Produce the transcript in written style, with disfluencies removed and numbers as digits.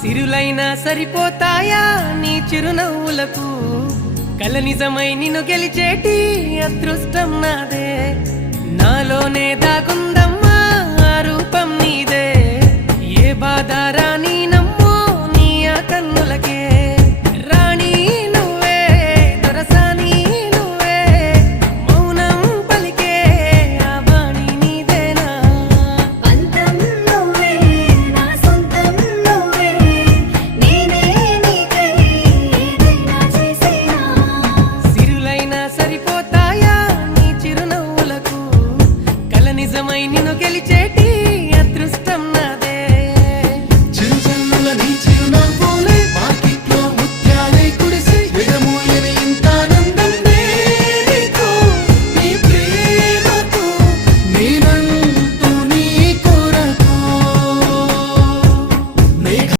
సిరులైనా సరిపోతాయా నీ చిరునవ్వులకు కల నిజమై నిన్ను గెలిచేటి అదృష్టం నాదే నాలోనే దాగుందమ్మా ఆ రూపం నీదే ఏ బాధ రాని